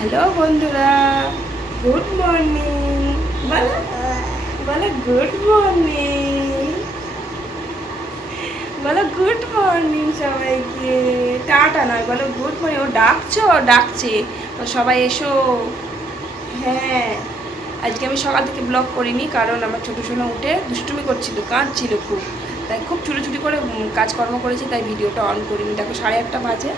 Hello বন্ধুরা good morning বলো বলো গুড মর্নিং বলো গুড মর্নিং সবাইকে। টাটা নয়, বলো গুড মর্নিং ও ডাকছো, ডাকছে। সবাই এসো। হ্যাঁ আজকে আমি সকাল থেকে ব্লগ করিনি, কারণ আমার ছোটো সোনা উঠে দুষ্টুমি করছিল, কাঁদছিল খুব। তাই খুব ছুটোছুটি করে কাজকর্ম করেছি, তাই ভিডিওটা অন করিনি। দেখো, সাড়ে আটটা বাজে।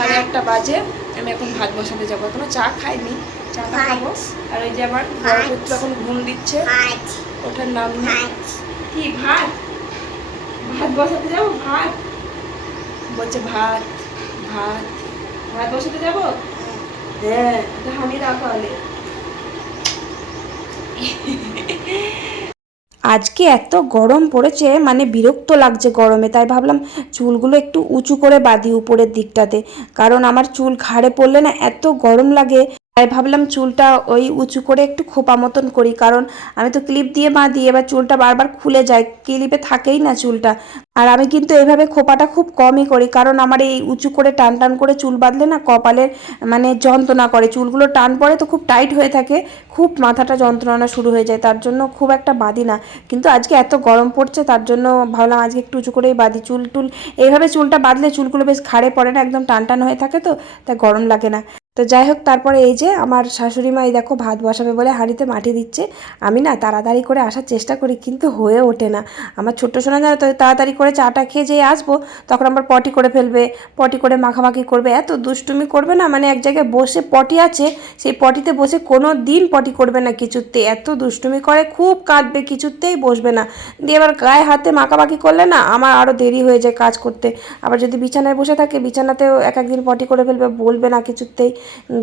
সাড়ে আটটা বাজে আমি এখন ভাত বসাতে যাব। এখনও চা খাইনি চাটা খাব। আর ওই যে আমার বড় পুত্র এখন ঘুম দিচ্ছে। ওঠার নাম কি ভাত? ভাত বসাতে যাব? ভাত? বলছে ভাত ভাত। ভাত বসাতে যাব? হ্যাঁ হানি দাও তাহলে আজকে এত গরম পড়েছে মানে বিরক্ত লাগছে গরমে, তাই ভাবলাম চুলগুলো একটু উঁচু করে বাঁধি উপরের দিকটাতে। কারণ আমার চুল ঘাড়ে পড়লে না এত গরম লাগে। তাই ভাবলাম চুলটা ওই উঁচু করে একটু খোপা মতন করি। কারণ আমি তো ক্লিপ দিয়ে বাঁধি এবার চুলটা বারবার খুলে যায়। ক্লিপে থাকেই না চুলটা। আর আমি কিন্তু এভাবে খোপাটা খুব কমই করি। কারণ আমার এই উঁচু করে টান টান করে চুল বাঁধলে না কপালের মানে যন্ত্রণা করে। চুলগুলো টান পড়ে তো খুব টাইট হয়ে থাকে। খুব মাথাটা যন্ত্রণা শুরু হয়ে যায়। তার জন্য খুব একটা বাঁধি না। কিন্তু আজকে এত গরম পড়ছে, তার জন্য ভাবলাম আজকে একটু উঁচু করেই বাঁধি। চুল টুল, এইভাবে চুলটা বাঁধলে চুলগুলো বেশ ঘাড়ে পড়ে না, একদম টান টান হয়ে থাকে তো, তাই গরম লাগে না। তো যাই হোক, তারপরে এই যে আমার শাশুড়ি মা এই দেখো ভাত বসাবে বলে হাঁড়িতে মাটি দিচ্ছে। আমি না তাড়াতাড়ি করে আসার চেষ্টা করি, কিন্তু হয়ে ওঠে না। আমার ছোট্ট সোনা জানো তো, তাড়াতাড়ি করে চাটা খেয়ে যেয়ে আসব, তখন আবার পটি করে ফেলবে, পটি করে মাখামাখি করবে। এত দুষ্টুমি করবে না মানে এক জায়গায় বসে পটি আছে, সেই পটিতে বসে কোনো দিন পটি করবে না কিছুতে। এত দুষ্টুমি করে, খুব কাঁদবে, কিছুতেই বসবে না। দিয়ে এবার গায়ে হাতে মাখামাখি করলে না আমার আরও দেরি হয়ে যায় কাজ করতে। আবার যদি বিছানায় বসে থাকে, বিছানাতেও এক একদিন পটি করে ফেলবে, বলবে না কিছুতেই।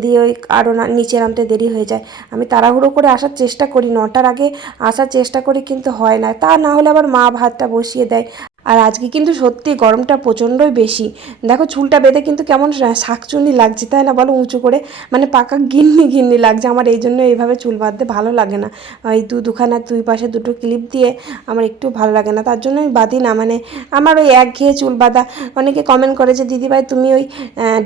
দিয়ে ওই আরও না নিচে নামতে দেরি হয়ে যায়। আমি তাড়াহুড়ো করে আসার চেষ্টা করি, নটার আগে আসার চেষ্টা করি কিন্তু হয় না। তা না হলে আবার মা ভাতটা বসিয়ে দেয়। আর আজকে কিন্তু সত্যি গরমটা প্রচণ্ডই বেশি। দেখো চুলটা বেঁধে কিন্তু কেমন শাকচুনি লাগছে, তাই না? বলো উঁচু করে। মানে পাকা গিন্নি গিন্নি লাগছে। আমার এই জন্য এইভাবে চুল বাঁধতে ভালো লাগে না। ওই দু দুখানা দুই পাশে দুটো ক্লিপ দিয়ে আমার একটু ভালো লাগে না। তার জন্য আমি বাঁধি না। মানে আমার ওই এক ঘেয়ে চুল বাঁধা। অনেকে কমেন্ট করে যে দিদিভাই তুমি ওই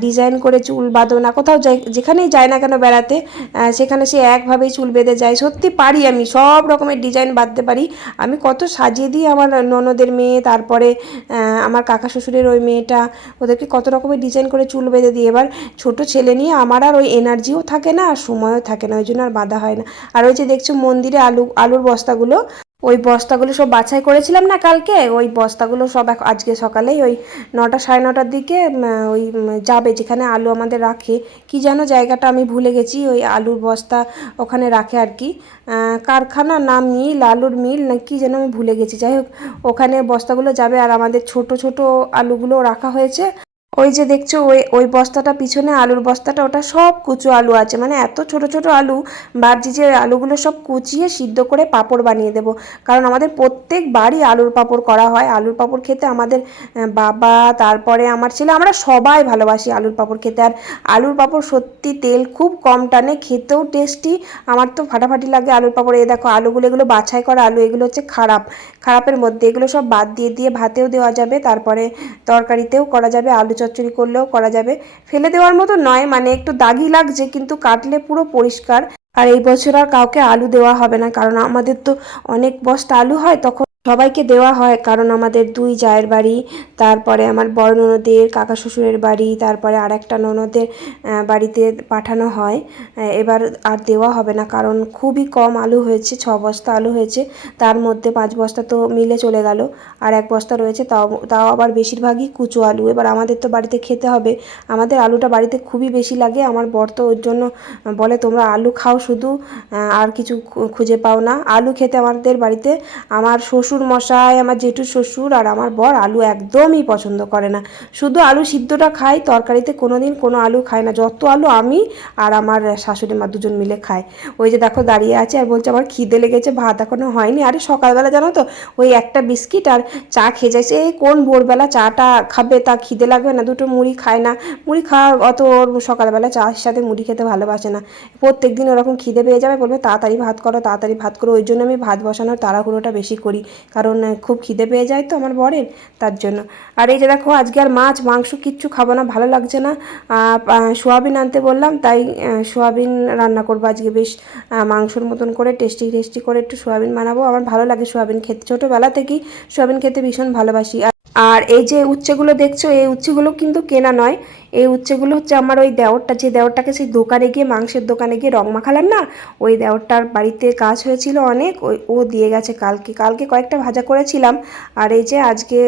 ডিজাইন করে চুল বাঁধো না। কোথাও যাই, যেখানেই যায় না কেন বেড়াতে সেখানে সে একভাবেই চুল বেঁধে যায়। সত্যি পারি আমি। সব রকমের ডিজাইন বাঁধতে পারি। আমি কত সাজিয়ে দিই আমার ননদের মেয়ে, তারপরে আহ, আমার কাকা শ্বশুরের ওই মেয়েটা ওদেরকে কত রকমের ডিজাইন করে চুল বেঁধে দিয়ে এবার ছোট ছেলে নিয়ে আমার আর ওই এনার্জিও থাকে না আর সময়ও থাকে না ওই জন্য আর বাধা হয় না। আর ওই যে দেখছ মন্দিরে আলু আলুর বস্তাগুলো ওই বস্তাগুলো সব বাছাই করেছিলাম না কালকে? ওই বস্তাগুলো সব আজকে সকালেই ওই নটা সাড়ে নটার দিকে ওই যাবে যেখানে আলু আমাদের রাখে। কি যেন জায়গাটা আমি ভুলে গেছি, ওই আলুর বস্তা ওখানে রাখে আর কি। কারখানা না মিল, আলুর মিল, না কি যেন আমি ভুলে গেছি। যাই হোক, ওখানে বস্তাগুলো যাবে আর আমাদের ছোট ছোট আলুগুলো রাখা হয়েছে। ওই যে দেখছ, ওই ওই বস্তাটা পিছনে, আলুর বস্তাটা, ওটা সব কুচো আলু আছে। মানে এত ছোট ছোট আলু ভাবছি যে আলুগুলো সব কুচিয়ে সিদ্ধ করে পাঁপড় বানিয়ে দেবো। কারণ আমাদের প্রত্যেক বাড়ি আলুর পাঁপড় করা হয়। আলুর পাঁপড় খেতে আমাদের বাবা, তারপরে আমার ছেলে, আমরা সবাই ভালোবাসি আলুর পাঁপড় খেতে। আর আলুর পাঁপড় সত্যি তেল খুব কম টানে, খেতেও টেস্টি আমার তো ফাটাফাটি লাগে আলুর পাঁপড়। এ দেখো, আলুগুলো, এগুলো বাছাই করা আলু, এগুলো হচ্ছে খারাপ। খারাপের মধ্যে এগুলো সব বাদ দিয়ে দিয়ে ভাতেও দেওয়া যাবে, তারপরে তরকারিতেও করা যাবে, আলু চচ্চড়ি করলেও করা যাবে। ফেলে দেওয়ার মতো নয় মানে একটু দাগি লাগছে, কিন্তু কাটলে পুরো পরিষ্কার। আর এই বছর আর কাউকে আলু দেওয়া হবে না, কারণ আমাদের তো অনেক বস্তা আলু হয়, তখন সবাইকে দেওয়া হয়, কারণ আমাদের দুই জায়ের বাড়ি, তারপরে আমার বড় ননদের কাকা শ্বশুরের বাড়ি, তারপরে আর একটা ননদের বাড়িতে পাঠানো হয়। এবার আর দেওয়া হবে না, কারণ খুবই কম আলু হয়েছে, ছ বস্তা আলু হয়েছে। তার মধ্যে পাঁচ বস্তা তো মিলে চলে গেল, আর এক বস্তা রয়েছে, তাও তাও আবার বেশিরভাগই কুচো আলু। এবার আমাদের তো বাড়িতে খেতে হবে, আমাদের আলুটা বাড়িতে খুবই বেশি লাগে, আমার বর তো ওর জন্য বলে, তোমরা আলু খাও শুধু আর কিছু খুঁজে পাও না। আলু খেতে আমাদের বাড়িতে, আমার শ্বশুর মশাই আমার জেঠু শ্বশুর আর আমার বর আলু একদমই পছন্দ করে না। শুধু আলু সিদ্ধটা খাই তরকারিতে কোনো দিন কোনো আলু খায় না। যত আলু আমি আর আমার শাশুড়ি মা দুজন মিলে খায়। ওই যে দেখো দাঁড়িয়ে আছে আর বলছে, আমার খিদে লেগেছে, ভাত এখনও হয়নি। আরে সকালবেলা জানো তো, ওই একটা বিস্কিট আর চা খেয়ে যাচ্ছে। কোন ভোরবেলা চাটা খাবে তা খিদে লাগবে না। দুটো মুড়ি খায় না। মুড়ি খাওয়া অত ওর সকালবেলা চার সাথে মুড়ি খেতে ভালোবাসে না। প্রত্যেক দিন ওরকম খিদে পেয়ে যাবে, বলবে, তাড়াতাড়ি ভাত করো, তাড়াতাড়ি ভাত করো। ওই জন্য আমি ভাত বসানোর তাড়াহুড়োটা বেশি করি। কারণ খুব খিদে পেয়ে যায় তো আমার বরের, তার জন্য। আর এই যে দেখো, আজকে আর মাছ, মাংস কিচ্ছু খাব না, ভালো লাগছে না। সোয়াবিন আনতে বললাম, তাই সোয়াবিন রান্না করব আজকে। বেশ মাংসর মতন করে টেস্টি টেস্টি করে একটু সোয়াবিন বানাবো। আমার ভালো লাগে সোয়াবিন খেতে। ছোটোবেলা থেকেই সোয়াবিন খেতে ভীষণ ভালোবাসি। আর এই যে উচ্ছেগুলো দেখছ, এই উচ্ছেগুলো কিন্তু কেনা নয়। এই উচ্ছেগুলো হচ্ছে আমার ওই দেওরটা, যে দেওরটাকে সেই দোকানে গিয়ে, মাংসের দোকানে গিয়ে রং মাখালাম না, ওই দেওরটার বাড়িতে কাজ হয়েছিল অনেক, ওই, ও দিয়ে গেছে কালকে। কালকে কয়েকটা ভাজা করেছিলাম, আর এই যে আজকে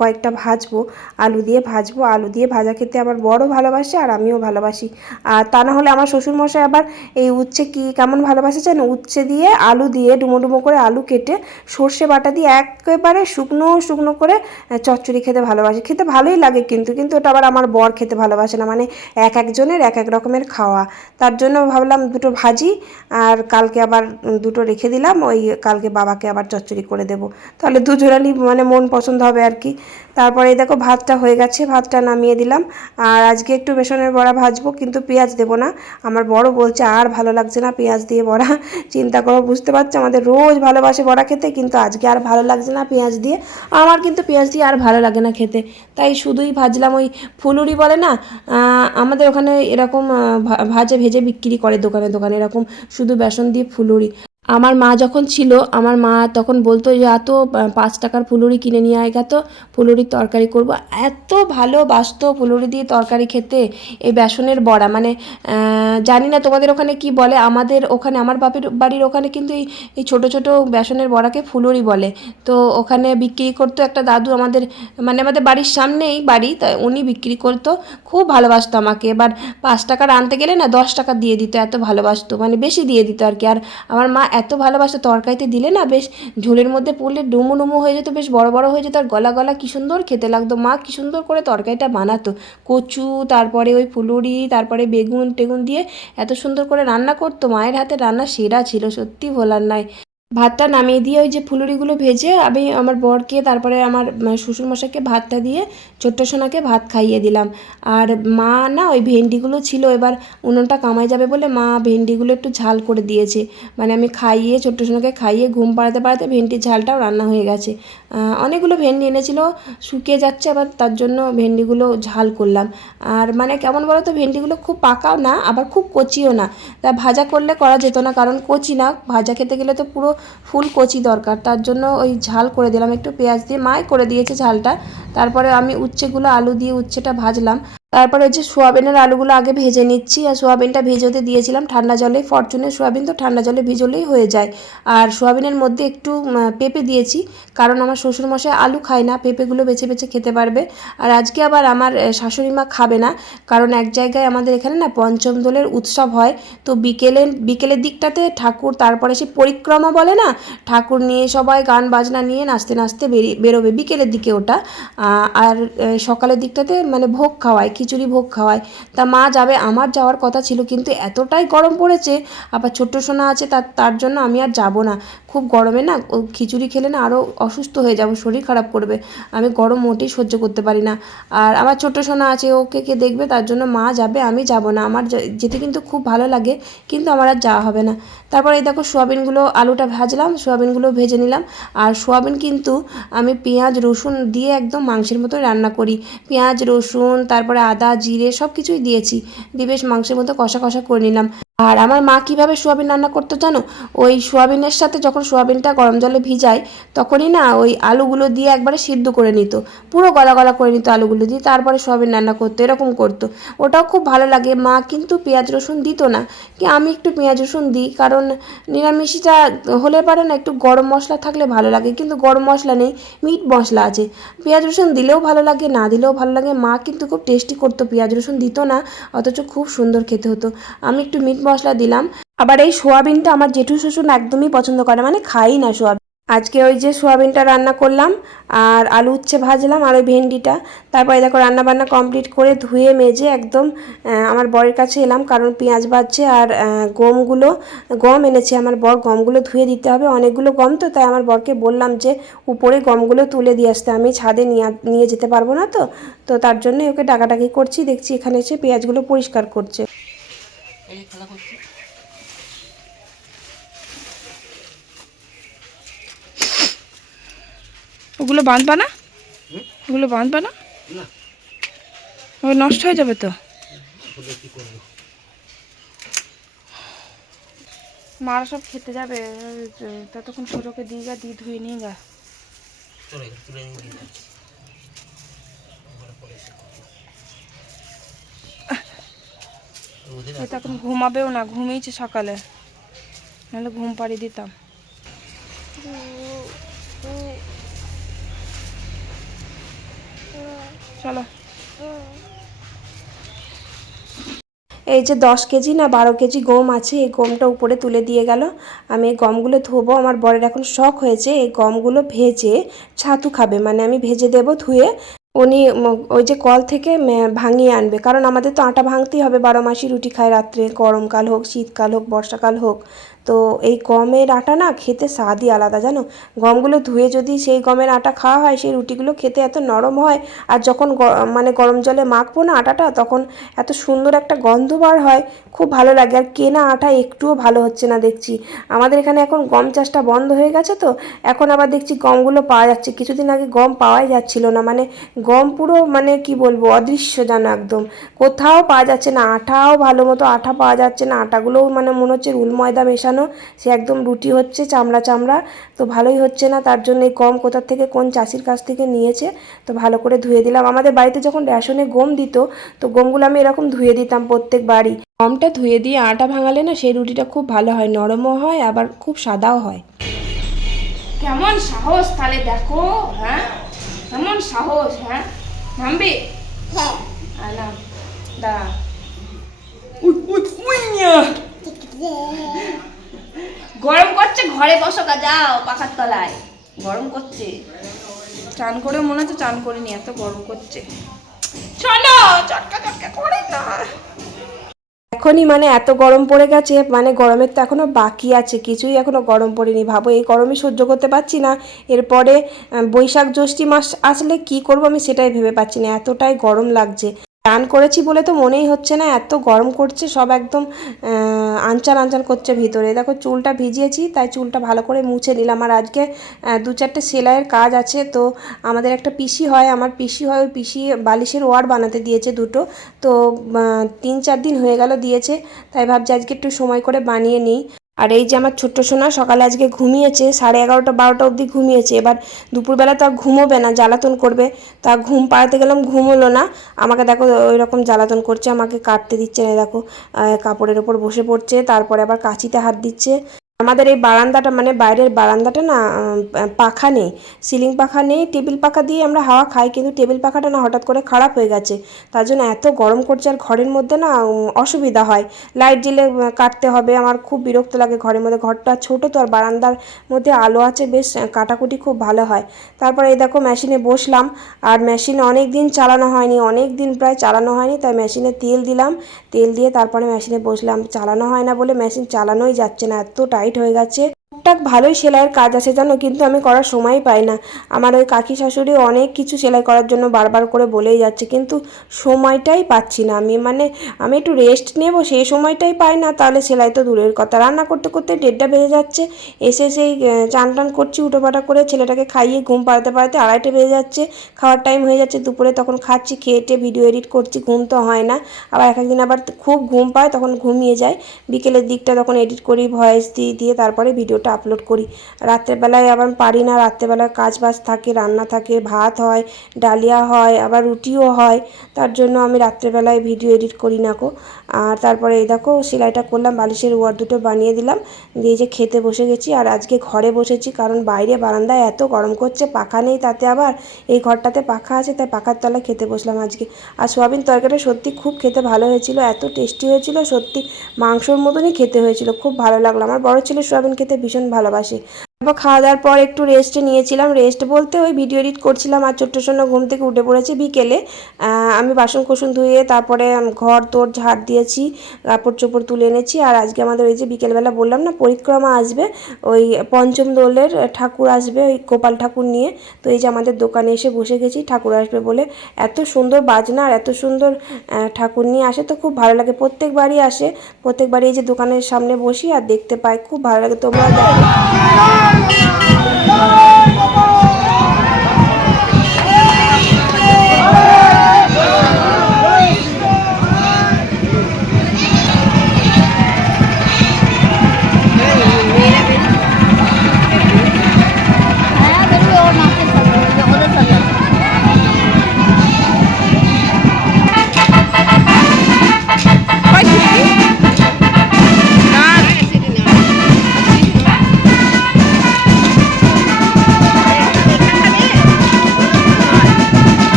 কয়েকটা ভাজবো, আলু দিয়ে ভাজবো, আলু দিয়ে ভাজা খেতে আমার বড় ভালোবাসে আর আমিও ভালোবাসি। আর তা না হলে আমার শ্বশুরমশাই আবার এই উচ্ছে কি কেমন ভালোবাসে জানো? উচ্ছে দিয়ে আলু দিয়ে ডুমো ডুমো করে আলু কেটে সর্ষে বাটা দিয়ে একেবারে শুকনো শুকনো করে চচ্চড়ি খেতে ভালোবাসে। খেতে ভালোই লাগে কিন্তু কিন্তু ওটা আবার আমার বর খেতে ভালোবাসে না। মানে এক একজনের এক এক রকমের খাওয়া। তার জন্য ভাবলাম দুটো ভাজি আর কালকে আবার দুটো রেখে দিলাম। ওই কালকে বাবাকে আবার চচ্চড়ি করে দেবো। তাহলে দুজনেরই মানে মন পছন্দ হবে আর কি। তারপরে দেখো ভাতটা হয়ে গেছে। ভাতটা নামিয়ে দিলাম। আর আজকে একটু বেসনের বড়া ভাজবো, কিন্তু পেঁয়াজ দেবো না। আমার বড় বলছে, আর ভালো লাগছে না পেঁয়াজ দিয়ে বড়া। চিন্তা করো, বুঝতে পারছ? আমাদের রোজ ভালোবাসে বড়া খেতে, কিন্তু আজকে আর ভালো লাগছে না পেঁয়াজ দিয়ে। আমার কিন্তু পেঁয়াজ দিয়ে আর ভালো লাগে না খেতে। তাই শুধুই ভাজলাম ওই ফুলুরি বলে না আমাদের ওখানে এরকম ভাজে, ভেজে বিক্রি করে দোকানে দোকানে এরকম শুধু বেসন দিয়ে ফুলুরি। আমার মা যখন ছিল, আমার মা তখন বলতো যে এত পাঁচ টাকার ফুলুরি কিনে নিয়ে আয় তো ফুলুরির তরকারি করব। এত ভালোবাসতো ফুলুরি দিয়ে তরকারি খেতে, এই বেসনের বড়া। মানে জানি না তোমাদের ওখানে কি বলে, আমাদের ওখানে, আমার বাপের বাড়ির ওখানে কিন্তু এই এই ছোটো ছোটো বেসনের বড়াকে ফুলুরি বলে। তো ওখানে বিক্রি করতো একটা দাদু আমাদের মানে আমাদের বাড়ির সামনেই বাড়ি তাই উনি বিক্রি করতো। খুব ভালোবাসতো আমাকে। এবার পাঁচ টাকার আনতে গেলে না, দশ টাকা দিয়ে দিত, এত ভালোবাসতো। মানে বেশি দিয়ে দিত আর কি। আর আমার মা এত ভালোবাসা তরকারিতে দিলে না বেশ ঝোলের মধ্যে পড়লে ডুমো ডুমো হয়ে যেত, বেশ বড় বড় হয়ে যেত, আর গলা গলা কী সুন্দর খেতে লাগতো। মা কী সুন্দর করে তরকারিটা বানাতো। কচু, তারপরে ওই ফুলুরি, তারপরে বেগুন, টেগুন দিয়ে এত সুন্দর করে রান্না করতো। মায়ের হাতে রান্না সেরা ছিল, সত্যি ভোলার নাই। ভাতটা নামিয়ে দিয়ে ওই যে ফুলুরিগুলো ভেজে আমি আমার বরকে, তারপরে আমার শ্বশুরমশাইকে ভাতটা দিয়ে ছোট্ট সোনাকে ভাত খাইয়ে দিলাম। আর মা না ওই ভেন্ডিগুলো ছিল, এবার উনুনটা কামাই যাবে বলে মা ভেন্ডিগুলো একটু ঝাল করে দিয়েছে। মানে আমি খাইয়ে, ছোট্ট সোনাকে খাইয়ে ঘুম পাড়াতে পাড়াতে ভেন্ডির ঝালটাও রান্না হয়ে গেছে। অনেকগুলো ভেন্ডি এনেছিল, শুকিয়ে যাচ্ছে, আবার তার জন্য ভেন্ডিগুলো ঝাল করলাম। আর মানে কেমন বলো তো ভেন্ডিগুলো খুব পাকাও না, আবার খুব কচিও না। তা ভাজা করলে করা যেত না, কারণ কচি না, ভাজা খেতে গেলে তো পুরো ফুল কচি দরকার। তার জন্য ওই ঝাল করে দিলাম। একটু পেঁয়াজ দিয়ে মাই করে দিয়েছে ঝালটা। তারপরে আমি উচ্ছেগুলো আলু দিয়ে উচ্ছেটা ভাজলাম। তারপরে হচ্ছে সোয়াবিনের আলুগুলো আগে ভেজে নিচ্ছি, আর সোয়াবিনটা ভেজোতে দিয়েছিলাম ঠান্ডা জলে। ফরচুনের সোয়াবিন তো ঠান্ডা জলে ভিজলেই হয়ে যায়। আর সোয়াবিনের মধ্যে একটু পেঁপে দিয়েছি, কারণ আমার শ্বশুরমশাই আলু খায় না, পেঁপেগুলো বেছে বেছে খেতে পারবে। আর আজকে আবার আমার শাশুড়ি মা খাবে না, কারণ এক জায়গায় আমাদের এখানে না পঞ্চম দোলের উৎসব হয়। তো বিকেলে, বিকেলের দিকটাতে ঠাকুর, তারপরে সে পরিক্রমা বলে না, ঠাকুর নিয়ে সবাই গান বাজনা নিয়ে নাচতে নাচতে বেরিয়ে, বেরোবে বিকেলের দিকে ওটা। আর সকালের দিকটাতে মানে ভোগ খাওয়ায়। খিচুড়ি ভোগ খাওয়ায়। তা মা যাবে, আমার যাওয়ার কথা ছিল, কিন্তু এতটাই গরম পড়েছে। আবার ছোট্ট সোনা আছে, তার তার জন্য আমি আর যাব না। খুব গরমে না খিচুড়ি খেলে না আরও অসুস্থ হয়ে যাব, শরীর খারাপ করবে। আমি গরম মোটেই সহ্য করতে পারি না। আর আমার ছোট্ট সোনা আছে, ওকে কে দেখবে? তার জন্য মা যাবে, আমি যাব না। আমার যেতে কিন্তু খুব ভালো লাগে, কিন্তু আমার আর যাওয়া হবে না। তারপরে এই দেখো সোয়াবিনগুলো, আলুটা ভাজলাম, সোয়াবিনগুলো ভেজে নিলাম। আর সোয়াবিন কিন্তু আমি পেঁয়াজ, রসুন দিয়ে একদম মাংসের মতো রান্না করি। পেঁয়াজ, রসুন, তারপরে আদা, জিরে সব কিছুই দিয়েছি। দিয়ে বেশ মাংসের মতো কষা কষা করে নিলাম। আর আমার মা কীভাবে সোয়াবিন রান্না করতো জানো? ওই সোয়াবিনের সাথে যখন সোয়াবিনটা গরম জলে ভিজায়, তখনই না ওই আলুগুলো দিয়ে একবারে সিদ্ধ করে নিত। পুরো গলা গলা করে নিত আলুগুলো দিয়ে, তারপরে সোয়াবিন রান্না করতো, এরকম করতো। ওটাও খুব ভালো লাগে। মা কিন্তু পেঁয়াজ রসুন দিত না। কি আমি একটু পেঁয়াজ রসুন দিই, কারণ নিরামিষটা হলে পারে না, একটু গরম মশলা থাকলে ভালো লাগে, কিন্তু গরম মশলা নেই, মিট মশলা আছে। পেঁয়াজ রসুন দিলেও ভালো লাগে, না দিলেও ভালো লাগে। মা কিন্তু খুব টেস্টি করতো, পেঁয়াজ রসুন দিত না, অথচ খুব সুন্দর খেতে হতো। আমি একটু মিট মশলা দিলাম। আবার এই সোয়াবিনটা আমার জেঠু শ্বশুর একদমই পছন্দ করে মানে খাই না সোয়াবিন। আজকে ওই যে সোয়াবিনটা রান্না করলাম, আর আলু উচ্ছে ভাজলাম আর ওই ভেন্ডিটা। তারপরে দেখো রান্না বান্না কমপ্লিট করে ধুয়ে মেজে একদম আমার বরের কাছে এলাম, কারণ পেঁয়াজ বাজছে আর গমগুলো, গম এনেছে আমার বর, গমগুলো ধুয়ে দিতে হবে। অনেকগুলো গম তো, তাই আমার বরকে বললাম যে উপরে গমগুলো তুলে দিয়ে আসতে, আমি ছাদে নিয়ে নিয়ে যেতে পারব না তো। তো তার জন্য ওকে ডাকাডাকি করছি, দেখছি এখানে এসে পেঁয়াজগুলো পরিষ্কার করছে। খেলা করছি ওগুলো বাঁধবা না? ওগুলো বাঁধবা না? নষ্ট হয়ে যাবে তো? বলে কি করব? মারা সব খেতে যাবে। ততক্ষণ ছোটোকে দিয়ে গা দিয়ে ধুয়ে নিয়ে গা চলে গেছে তুলে নিয়ে দিয়ে যাচ্ছি একবারে পরে এসে করব। রোদে এ তখন ঘুমাবেও না ঘুমিয়েছে সকালে। নাহলে ঘুম পাড়িয়ে দিতাম। চলো। এই যে দশ কেজি না বারো কেজি গম আছে এই গমটা উপরে তুলে দিয়ে গেল। আমি এই গমগুলো ধোবো আমার বরের এখন শখ হয়েছে এই গমগুলো ভেজে ছাতু খাবে। মানে আমি ভেজে দেবো ধুয়ে উনি ওই যে কল থেকে ভাঙিয়ে আনবে। কারণ আমাদের তো আটা ভাঙতেই হবে। বারো মাসি রুটি খায় রাত্রে। গরমকাল হোক, শীতকাল হোক, বর্ষাকাল হোক। তো এই গমের আটা না খেতে স্বাদই আলাদা, জানো? গমগুলো ধুয়ে যদি সেই গমের আটা খাওয়া হয়, সেই রুটিগুলো খেতে এত নরম হয়, আর যখন মানে গরম জলে মাখবো না আটাটা, তখন এত সুন্দর একটা গন্ধ বার হয়, খুব ভালো লাগে। আর কেনা আটা একটুও ভালো হচ্ছে না দেখছি। আমাদের এখানে এখন গম চাষটা বন্ধ হয়ে গেছে তো, এখন আবার দেখছি গমগুলো পাওয়া যাচ্ছে। কিছুদিন আগে গম পাওয়াই যাচ্ছিল না মানে গম পুরো মানে কি বলব, অদৃশ্য যেন একদম। কোথাও পাওয়া যাচ্ছে না, আটাও ভালো মতো আটা পাওয়া যাচ্ছে না, আটাগুলোও মানে মনে হচ্ছে রুল ময়দা মেশানো সে একদম রুটি হচ্ছে চামড়া চামড়া তো ভালোই হচ্ছে না তার জন্য এই গম কোথার থেকে কোন চাষির কাছ থেকে নিয়েছে তো ভালো করে ধুয়ে দিলাম আমাদের বাড়িতে যখন রেশনে গম দিত তো গমগুলো আমি এরকম ধুয়ে দিতাম প্রত্যেক বাড়ি গমটা ধুয়ে দিয়ে আটা ভাঙালে না সেই রুটিটা খুব ভালো হয় নরমও হয় আবার খুব সাদাও হয় কেমন সাহস তাহলে দেখো হ্যাঁ কেমন সাহস হ্যাঁ নামবি হ্যাঁ নাম দাঁড়া উঠ উঠ উইয়া গরম করছে ঘরে বসো যাও পাখার তলায়। গরম করছে। চান করে মনে হচ্ছে চান করিনি এত গরম করছে। চলো চটকা চটকা করে না এখনই মানে এত গরম পড়ে গেছে মানে গরমের তো এখনও বাকি আছে কিছুই এখনও গরম পড়েনি। ভাবো এই গরমে সহ্য করতে পারছি না। এরপরে বৈশাখ জ্যৈষ্ঠী মাস আসলে কি করব আমি সেটাই ভেবে পাচ্ছি না। এতটাই গরম লাগছে। স্নান করেছি বলে তো মনেই হচ্ছে না এত গরম করছে সব একদম আনচান আনচান করছে ভিতরে। দেখো চুলটা ভিজিয়েছি, তাই চুলটা ভালো করে মুছে নিলাম। আর আজকে দু চারটে সেলাইয়ের কাজ আছে, তো আমাদের একটা পিসি হয়। আমার পিসি হয় ওই পিসি বালিশের ওয়ার বানাতে দিয়েছে দুটো। তো তিন চার দিন হয়ে গেল দিয়েছে, তাই ভাবছি আজকে একটু সময় করে বানিয়ে নিই। আর এই যে আমার ছোট্ট সোনা সকালে আজকে ঘুমিয়েছে, সাড়ে এগারোটা, বারোটা অবধি ঘুমিয়েছে। এবার দুপুরবেলা তো আর ঘুমোবে না, জ্বালাতন করবে। তা ঘুম পাড়াতে গেলাম, ঘুম হলো না। আমাকে দেখো ওই রকম জ্বালাতন করছে, আমাকে কাটতে দিচ্ছে না, দেখো কাপড়ের ওপর বসে পড়ছে, তারপরে আবার কাঁচিতে হাত দিচ্ছে। আমাদের এই বারান্দাটা মানে বাইরের বারান্দাটা না পাখা নেই। সিলিং পাখা নেই, টেবিল পাখা দিয়ে আমরা হাওয়া খাই, কিন্তু টেবিল পাখাটা না হঠাৎ করে খারাপ হয়ে গেছে। তার জন্য এত গরম করছে আর ঘরের মধ্যে না অসুবিধা হয়। লাইট জ্বেলে কাটতে হবে, আমার খুব বিরক্ত লাগে ঘরের মধ্যে। ঘরটা ছোট তো, আর বারান্দার মধ্যে আলো আছে, বেশ কাটাকুটি খুব ভালো হয়। তারপরে এই দেখো মেশিনে বসলাম, আর মেশিন অনেক দিন চালানো হয়নি অনেক দিন প্রায় চালানো হয়নি, তাই মেশিনে তেল দিলাম। তেল দিয়ে তারপরে মেশিনে বসলাম। চালানো হয় না বলে মেশিন চালানোই যাচ্ছে না এত টাইট হয়ে গেছে। টুকটাক ভালোই সেলাইয়ের কাজ আছে জানো, কিন্তু আমি করার সময় পাই না। আমার ওই কাকি শাশুড়ি অনেক কিছু সেলাই করার জন্য বারবার করে বলেই যাচ্ছে, কিন্তু সময়টাই পাচ্ছি না আমি। মানে আমি একটু রেস্ট নেব, সেই সময়টাই পাই না, তাহলে সেলাই তো দূরের কথা। রান্না করতে করতে দেড়টা বেজে যাচ্ছে, এসে সেই চান টান করছি উটোপাটা করে ছেলেটাকে খাইয়ে ঘুম পাড়াতে পাড়াতে আড়াইটে বেজে যাচ্ছে, খাওয়ার টাইম হয়ে যাচ্ছে, দুপুরে তখন খাচ্ছি খেয়েটে ভিডিও এডিট করছি, ঘুম তো হয় না। আবার এক একদিন আবার খুব ঘুম পায়, তখন ঘুমিয়ে যায়। বিকেলের দিকটা তখন এডিট করি ভয়েস দিয়ে দিয়ে তারপরে ভিডিওটা আপলোড করি। রাত্রেবেলায় আবার পারি না রাত্রেবেলায় কাজ বাজ থাকে, রান্না থাকে, ভাত হয়, ডালিয়া হয়, আবার রুটিও হয়। তার জন্য আমি রাত্রেবেলায় ভিডিও এডিট করি না কো আর তারপরে এই দেখো, সেলাইটা করলাম, বালিশের ওয়ার দুটো বানিয়ে দিলাম। দিয়ে যে খেতে বসে গেছি, আর আজকে ঘরে বসেছি, কারণ বাইরে বারান্দায় এত গরম করছে, পাখা নেই তাতে আবার। এই ঘরটাতে পাখা আছে, তাই পাখার তলায় খেতে বসলাম আজকে। আর সোয়াবিন তরকারিটা সত্যি খুব খেতে ভালো হয়েছিল, এত টেস্টি হয়েছিল, সত্যি মাংসর মতনই খেতে হয়েছিল, খুব ভালো লাগল। আমার বড় ছেলে সোয়াবিন খেতে ভীষণ ভালোবাসে। তারপর খাওয়া দাওয়ার পর একটু রেস্টে নিয়েছিলাম। রেস্ট বলতে ওই ভিডিও এডিট করছিলাম আর ছোট্ট সোনা ঘুম থেকে উঠে পড়েছে বিকেলে। আমি বাসন কোসন ধুয়ে তারপরে ঘর তোর ঝাড় দিয়েছি, কাপড় চোপড় তুলে এনেছি। আর আজকে আমাদের ওই যে বিকেলবেলা বললাম না, পরিক্রমা আসবে। ওই পঞ্চম দোলের ঠাকুর আসবে ওই গোপাল ঠাকুর নিয়ে। তো এই যে আমাদের দোকানে এসে বসে গেছি, ঠাকুর আসবে বলে। এত সুন্দর বাজনা আর এত সুন্দর ঠাকুর নিয়ে আসে তো খুব ভালো লাগে। প্রত্যেকবারই আসে। প্রত্যেকবারই এই যে দোকানের সামনে বসি আর দেখতে পাই, খুব ভালো লাগে তোমরা Yeah!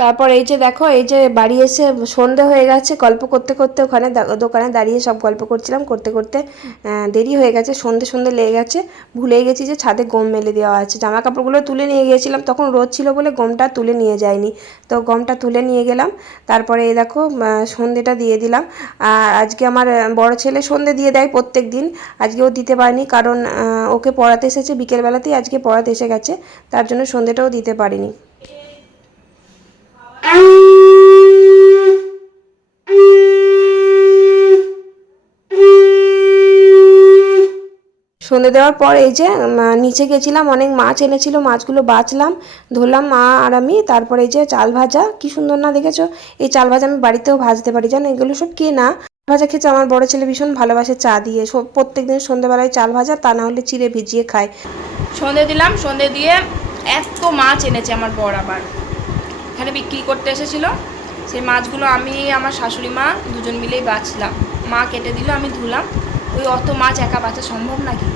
তারপর এই যে দেখো, এই যে বাড়ি এসে সন্ধে হয়ে গেছে, গল্প করতে করতে ওখানে দোকানে দাঁড়িয়ে সব গল্প করছিলাম, করতে করতে দেরি হয়ে গেছে, সন্ধে সন্ধে লেগে গেছে। ভুলেই গেছি যে ছাদে গম মেলে দেওয়া আছে। জামা কাপড়গুলো তুলে নিয়ে গিয়েছিলাম, তখন রোদ ছিল বলে গমটা তুলে নিয়ে যায়নি তো গমটা তুলে নিয়ে গেলাম, তারপরে এই দেখো সন্ধেটা দিয়ে দিলাম। আর আজকে আমার বড় ছেলে সন্ধে দিয়ে দেয় প্রত্যেক দিন আজকেও দিতে পারিনি, কারণ ওকে পড়াতে এসেছে, বিকেলবেলাতেই আজকে পড়াতে এসে গেছে, তার জন্য সন্ধেটাও দিতে পারিনি। সন্ধে দেওয়ার পর এই যে নিচে গেছিলাম, অনেক মাছ এনেছিল, মাছগুলো বাছলাম ধরলাম মা আর আমি, তারপরে এই যে চাল ভাজা, কি সুন্দর না দেখেছ? এই চাল ভাজা আমি বাড়িতেও ভাজতে পারি, জানো? এগুলো সব কেনা ভাজা খেতে আমার বড় ছেলে ভীষণ ভালোবাসে চা দিয়ে, সব প্রত্যেকদিন সন্ধ্যেবেলায় চাল ভাজা, তা না হলে চিড়ে ভিজিয়ে খায়। সন্ধে দিলাম, সন্ধে দিয়ে এত মাছ এনেছে আমার বর আবার। এখানে বিক্রি করতে এসেছিল। সেই মাছগুলো আমি, আমার শাশুড়ি মা দুজন মিলেই বাছলাম মা কেটে দিল, আমি ধুলাম। ওই অত মাছ একা বাঁচা সম্ভব নাকি?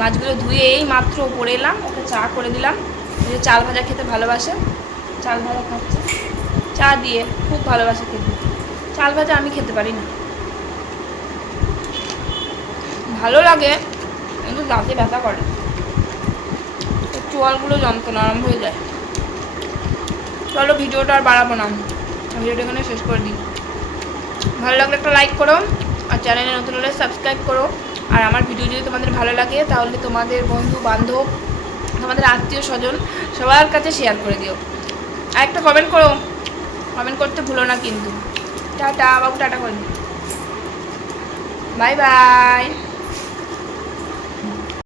মাছগুলো ধুয়ে এই মাত্র ওপরে এলাম, ওকে চা করে দিলাম। যে চাল ভাজা খেতে ভালোবাসে। চাল ভাজা খাচ্ছে। চা দিয়ে খুব ভালোবাসে খেতে। চাল ভাজা আমি খেতে পারি না। ভালো লাগে, কিন্তু দাঁতে ব্যথা করে। চোয়ালগুলো যন্ত্রণা আরম্ভ হয়ে যায়। চলো ভিডিওটা আর বাড়াবো না। ভিডিওটা এখানে শেষ করে দিই। ভালো লাগলে একটা লাইক করো আর চ্যানেলে নতুন হলে সাবস্ক্রাইব করো। আর আমার ভিডিও যদি তোমাদের ভালো লাগে, তাহলে তোমাদের বন্ধু, বান্ধব, তোমাদের আত্মীয় স্বজন সবার কাছে শেয়ার করে দিও। আর একটা কমেন্ট করো। কমেন্ট করতে ভুলো না কিন্তু। টাটা, বাবু, টাটা করে বাই বাই